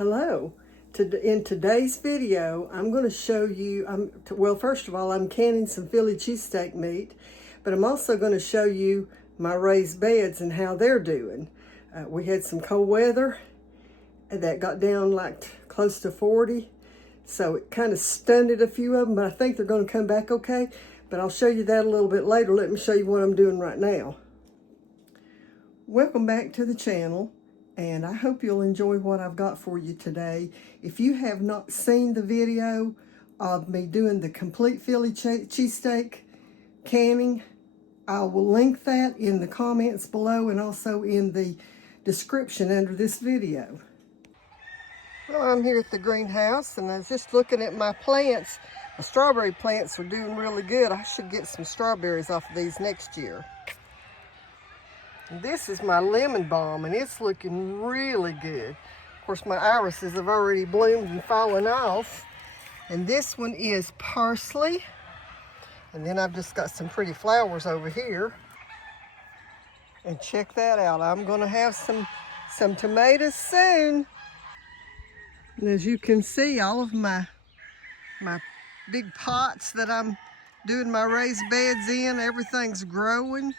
Hello. In today's video, I'm going to show you, well, first of all, I'm canning some Philly cheesesteak meat, but I'm also going to show you my raised beds and how they're doing. We had some cold weather that got down like close to 40, so it kind of stunted a few of them, but I think they're going to come back okay. But I'll show you that a little bit later. Let me show you what I'm doing right now. Welcome back to the channel. And I hope you'll enjoy what I've got for you today. If you have not seen the video of me doing the complete Philly cheesesteak canning, I will link that in the comments below and also in the description under this video. Well, I'm here at the greenhouse and I was just looking at my plants. My strawberry plants are doing really good. I should get some strawberries off of these next year. This is my lemon balm, and it's looking really good. Of course, my irises have already bloomed and fallen off. And this one is parsley. And then I've just got some pretty flowers over here. And check that out. I'm going to have some tomatoes soon. And as you can see, all of my big pots that I'm doing my raised beds in, everything's growing.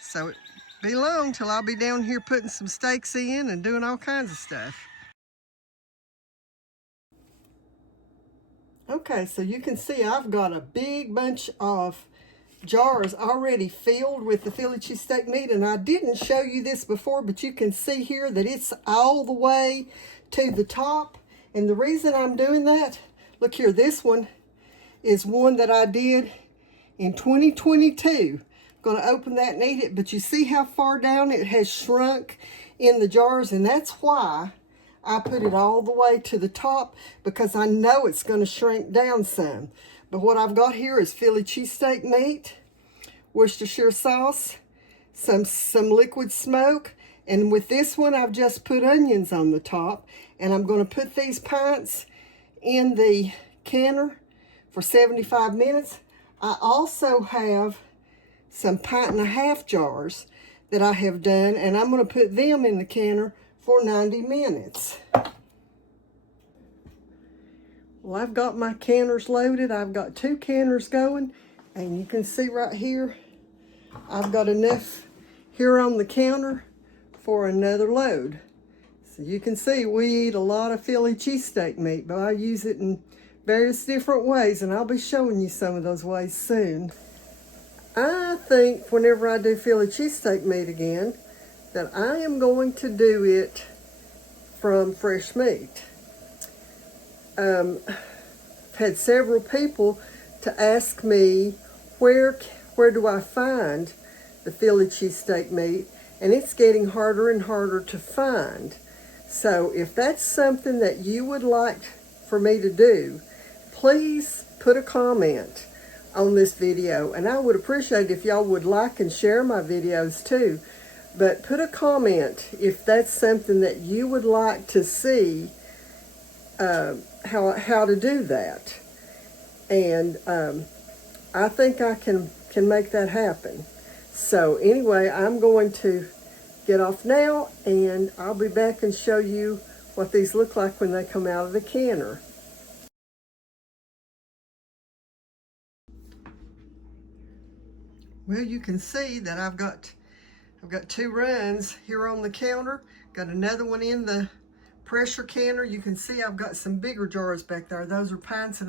So it be long till I'll be down here putting some stakes in and doing all kinds of stuff. Okay, so you can see I've got a big bunch of jars already filled with the Philly cheesesteak meat, and I didn't show you this before, but you can see here that it's all the way to the top. And the reason I'm doing that, look here, this one is one that I did in 2022. Going to open that and eat it, but you see how far down it has shrunk in the jars, and that's why I put it all the way to the top, because I know it's going to shrink down some. But what I've got here is Philly cheesesteak meat, Worcestershire sauce, some liquid smoke, and with this one I've just put onions on the top, and I'm going to put these pints in the canner for 75 minutes. I also have some 1.5 jars that I have done, and I'm going to put them in the canner for 90 minutes. Well, I've got my canners loaded. I've got 2 canners going, and you can see right here, I've got enough here on the counter for another load. So you can see we eat a lot of Philly cheesesteak meat, but I use it in various different ways, and I'll be showing you some of those ways soon. I think whenever I do Philly cheesesteak meat again, that I am going to do it from fresh meat. I've had several people to ask me where do I find the Philly cheesesteak meat, and it's getting harder and harder to find. So if that's something that you would like for me to do, please put a comment on this video, and I would appreciate if y'all would like and share my videos too. But put a comment if that's something that you would like to see, how to do that. And I think I can make that happen. So anyway, I'm going to get off now, and I'll be back and show you what these look like when they come out of the canner. Well, you can see that I've got 2 runs here on the counter. Got another one in the pressure canner. You can see I've got some bigger jars back there. Those are 1.5 pints,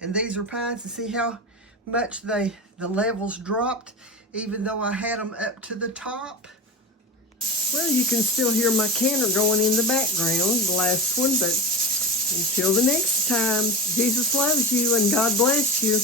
and these are pints. And see how much the levels dropped, even though I had them up to the top. Well, you can still hear my canner going in the background, the last one. But until the next time, Jesus loves you and God bless you.